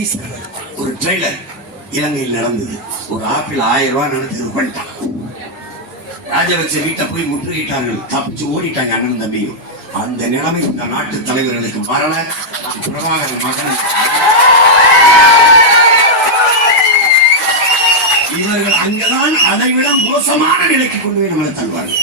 Teaser, ஒரு trailer இலங்கையில் நடந்தது. ஒரு ஆப்பிள் 1000 ரூபாய் நடந்தது பண்ணிட்டான். ராஜபக்ச வீட்டை போய் முற்றுகிட்டார்கள், தப்பிச்சு ஓடிட்டாங்க அண்ணன் தம்பியும். அந்த நிலைமை இந்த நாட்டு தலைவர்களுக்கு வரல. பிரபாகரன் மகன் இவர்கள் அங்கதான் அதைவிட மோசமான நிலைக்கு கொண்டு போய் நம்மளை தள்ளுவார்கள்.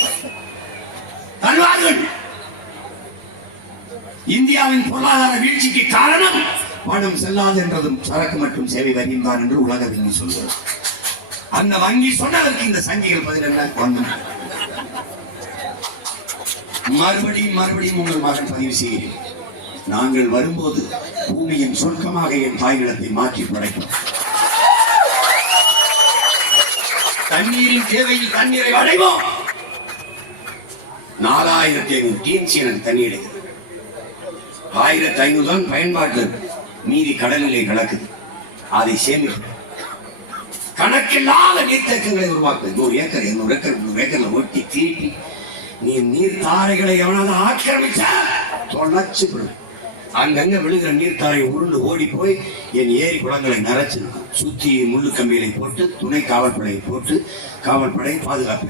இந்தியாவின் பொருளாதார வீழ்ச்சிக்கு காரணம் பணம் செல்லாது என்றதும் சரக்கு மற்றும் சேவை வரியும் தான் என்று உலக வங்கி சொல்கிறது. அந்த வங்கி சொன்னதற்கு இந்த சங்கிகள் பதில் என்ன? மறுபடியும் உங்கள் மகன் பதிவு செய்கிறேன். நாங்கள் வரும்போது பூமியின் சொர்க்கமாக என் தாய்நிலத்தை மாற்றி படைக்கும். தண்ணீரின் தேவையில் தண்ணீரை அடைவோம். 4500 டிஎம்சி எனக்கு தண்ணி எடுக்குது. 1500 தான் பயன்பாட்டு, மீதி கடலிலே கிடக்குது. அதை சேமிக்கும். கணக்கில்லாத நீர்த்தேக்கங்களை உருவாக்குது. 100 ஏக்கர் 200 ஏக்கர் 300 ஏக்கர்ல ஒட்டி தீட்டி நீ நீர் தாரைகளை எவனாவது ஆக்கிரமிச்ச தொலைச்சு அங்கங்க விழுகிற நீர்த்தாரை உருண்டு ஓடி போய் என் ஏரி குளங்களை நிறைச்சிருக்கும். சுத்தி முள்ளு கம்பிகளை போட்டு துணை காவல்படையை போட்டு காவல்படை பாதுகாப்பு.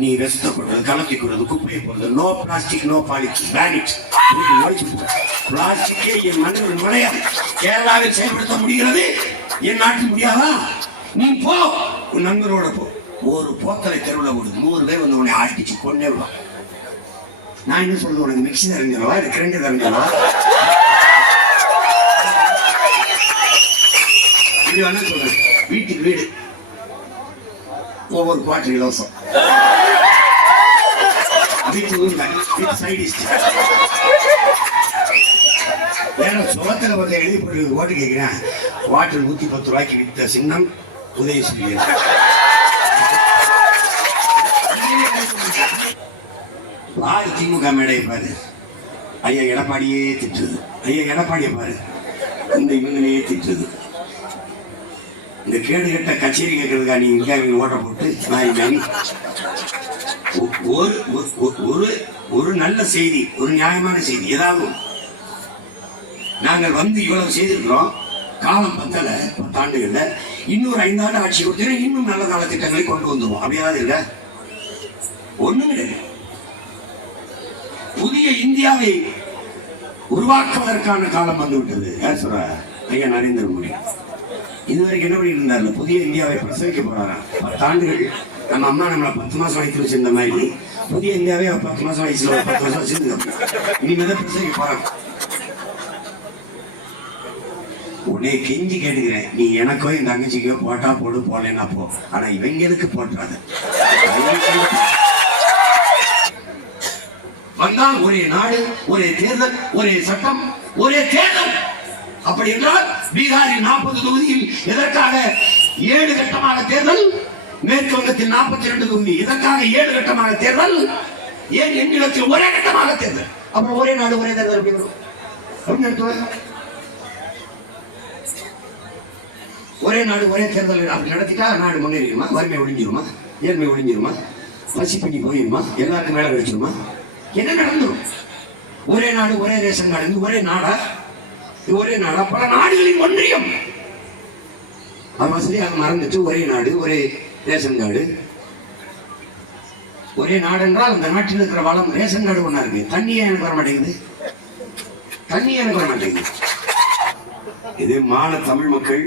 நீ ரசித்தப்படுறது, கலக்கி கொடுறது, குப்பையை போடுறது, நோ பிளாஸ்டிக் நோ பாலித்தீன் பேனிட். பிளாஸ்டிக்கே என் மண்ணில் நுழையாது. கேரளாவில் செயல்படுத்த முடிகிறது, என் நாட்டில் முடியாதா? நீ போ, உன் நண்பரோட போ. ஒரு போத்தலை தெருவில் போடுது, 100 பேர் வந்து உன்னை ஆட்டிச்சு கொண்டே விடுவான். நான் என்ன சொல்றது, உனக்கு மிக்சி தெரிஞ்சவா இது கிரைண்டர் தெரிஞ்சவா? இது வேணா சொல்றேன். வீட்டுக்கு வீடு ஒவ்வொரு குவார்டர் இலவசம். சுகத்துல வந்து எழுதி போட்டு ஓட்டு கேட்கிறேன். வாட்டர் 110 ரூபாய்க்கு வித்த சின்னம் உதயசூரிய. திமுக மேடையை பாரு, ஐயா எடப்பாடியே திட்டுது. ஐயா எடப்பாடியை பாரு, இந்த இவங்களையே திட்டுது. இந்த கேடு கட்ட கச்சேரி கேட்கறதுக்கா நீ இங்க ஓட்ட போட்டு ஒரு நல்ல செய்தி, ஒரு நியாயமான செய்தி ஏதாவது. நாங்கள் வந்து இவ்வளவு செய்திருக்கிறோம், காலம் பத்தல, 10 ஆண்டுகள்ல இன்னொரு 5 ஆண்டு ஆட்சி கொடுத்தீங்க, இன்னும் நல்ல கால திட்டங்களை கொண்டு வந்துருவோம். அப்படியாவது இல்ல, ஒண்ணும் கிடையாது. புதிய இந்தியாவை உருவாக்குவதற்கான காலம் வந்து விட்டது. யார் சொல்ற? ஐயா நரேந்திர மோடி. இதுவரைக்கும் என்ன பண்ணி இருந்தாரு? புதிய இந்தியாவை பிரசவிக்க போறாராம். 10 ஆண்டுகள் நம்ம அம்மா நம்மளை 10 மாசம் வயசுல வச்சிருந்த மாதிரி புதிய இந்தியாவே 10 மாசம் வயசுல 10 வருஷம் வச்சிருந்தோம். இனிமேதான் பிரசவிக்க போறாங்க. உன்னை கெஞ்சி கேட்டுக்கிறேன், நீ எனக்கோ என் தங்கச்சிக்கோ போட்டா போடு, போடலன்னா போ. ஆனா இவங்களுக்கு போட்டாது. வந்தால் ஒரே நாடு, ஒரே தேர்தல், ஒரே சட்டம், ஒரே தேர்தல். அப்படி என்றால் பீகாரில் 40 தொகுதியில் எதற்காக 7 கட்டமாக தேர்தல்? மேற்கு வங்கத்தில் 42 தொகுதி இதற்காக 7 கட்டமாக தேர்தல்? ஏன் எண்ணிடத்தில் ஒரே கட்டமாக தேர்தல்? அப்புறம் ஒரே நாடு ஒரே தேர்தல் எப்படி வரும்? ஒரே நாடு ஒரே தேர்தல் அப்படி நடத்திட்டா நாடு முன்னேறிடுமா? வறுமை ஒழிஞ்சிருமா? ஏழ்மை ஒழிஞ்சிருமா? பசி பண்ணி போயிருமா? எல்லாருக்கும் வேலை கிடைச்சிருமா? என்ன நடந்துடும்? ஒரே நாடு ஒரே ரேஷன் கார்டு, ஒரே நாடா? ஒரே நாடா? பல நாடுகளின் ஒன்றியம். வசதி அதை மறந்துட்டு ஒரே நாடு ஒரே ரேஷன் கார்டு. ஒரே நாடு என்றால் அந்த நாட்டில் இருக்கிற வளம், ரேஷன் கார்டு ஒண்ணா இருக்கு, தண்ணியே எனக்கு வர மாட்டேங்குது. தண்ணியே எனக்கு வர மாட்டேங்குது. இது மாநில தமிழ் மக்கள்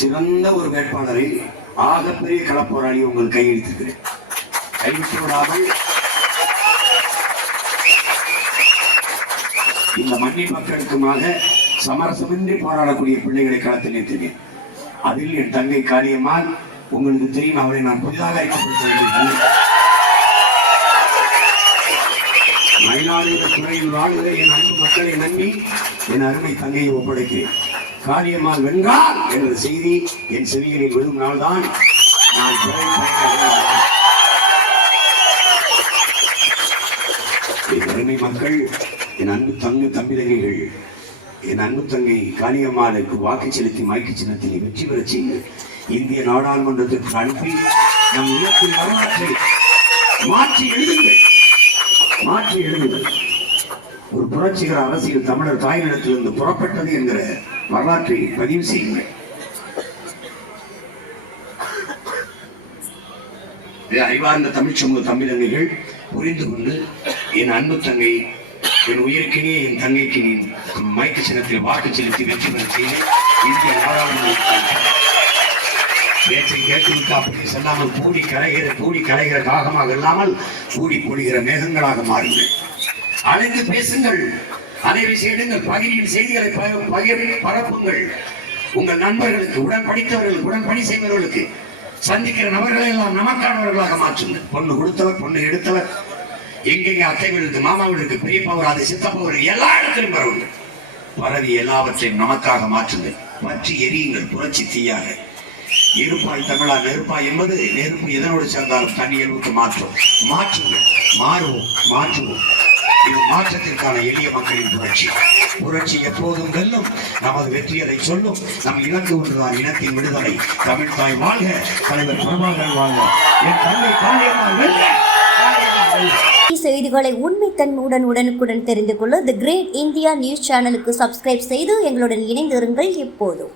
சிறந்த ஒரு வேட்பாளரை, ஆகப்பெரிய களப்போராளி உங்கள் கையெழுத்திருக்கிறேன். கைவிட்டு விடாமல் இந்த மண்ணின் மக்களுக்குமாக சமரசமின்றி போராடக்கூடிய பிள்ளைகளை களத்தில் நிறுத்தினேன். அதில் என் தங்கை காளியம்மாள், உங்களுக்கு தெரியும், அவரை நான் புதிதாக அறிமுகப்படுத்த மயிலாடுதுறை துறையில் வாழ்கிற என் அன்பு மக்களை நம்பி என் அருமை தங்கையை ஒப்படைக்கிறேன். காளியம்மாள் வென்றால் என்ற செய்தி என் செவிகளில் விழும் நாள்தான் நான் என் அருமை மக்கள், என் அன்பு தம்பிதங்கைகள், என் அன்பு தங்கை காளியம்மாளுக்கு வாக்கு செலுத்தி மைக்கு சின்னத்தில் வெற்றி பெற செய்து இந்திய நாடாளுமன்றத்திற்கு அனுப்பி நம் இனத்தின் வரலாற்றை மாற்றி எழுதுங்கள். ஒரு புரட்சிகர அரசியல் தமிழர் தாய்நிலத்திலிருந்து புறப்பட்டது என்கிற வரலாற்றை பதிவு செய்யுங்கள். அறிவார்ந்த தமிழ் சமூக தமிழர்கள் புரிந்து கொண்டு என் அன்பு தங்கை, என் உயிர்க்கினே என் தங்கைக்கு நீ மைக்கு சின்னத்தில் வாக்கு செலுத்தி வெற்றி பெற செய்து இந்திய நாடாளுமன்ற பேச்சை கேட்டுவிட்டு அப்படி செல்லாமல் கூடி கலைகிற காகமாக இல்லாமல் கூடி பொழிகிற மேகங்களாக மாறுங்கள். அழைத்து பேசுங்கள், அலைவரிசை எடுங்கள், பகிரின் செய்திகளை பரப்புங்கள். உங்கள் நண்பர்களுக்கு, உடன் படித்தவர்களுக்கு, உடன் பணி செய்பவர்களுக்கு, சந்திக்கிற நபர்களை எல்லாம் நமக்கானவர்களாக மாற்றுங்கள். பொண்ணு கொடுத்தவர், பொண்ணு எடுத்தவர், எங்கெங்க அத்தை வீடுக்கு, மாமா வீடுக்கு, பெரியப்பவர், அது சித்தப்பவர், எல்லா இடத்திலும் பரவுங்கள். பரவி எல்லாவற்றையும் நமக்காக மாற்றுங்கள். பற்றி எரியுங்கள் புரட்சி தீயாக. இருப்பாய் தமிழா நெருப்பாய் என்பது நெருப்பு எதனோடு சேர்ந்தாலும் தனி இயல்புக்கு மாற்றுங்கள். மாற்றுவோம். இது மாற்றத்திற்கான எளிய மக்களின் புரட்சி எப்போதும் வெல்லும். நமது வெற்றி அதை சொல்லும். நம் இலக்கு ஒன்றுதான், இனத்தின் விடுதலை. தமிழ் தாய் வாழ்க, தலைவர் பிரபாகரன் வாழ்க, என் தந்தை காளியம்மாள் வெல்க. செய்திகளை உண்மைத்தன்மையுடன் உடனுக்குடன் தெரிந்து கொள்ள தி கிரேட் இந்தியா நியூஸ் சேனலுக்கு சப்ஸ்கிரைப் செய்து எங்களுடன் இணைந்திருங்கள் எப்போதும்.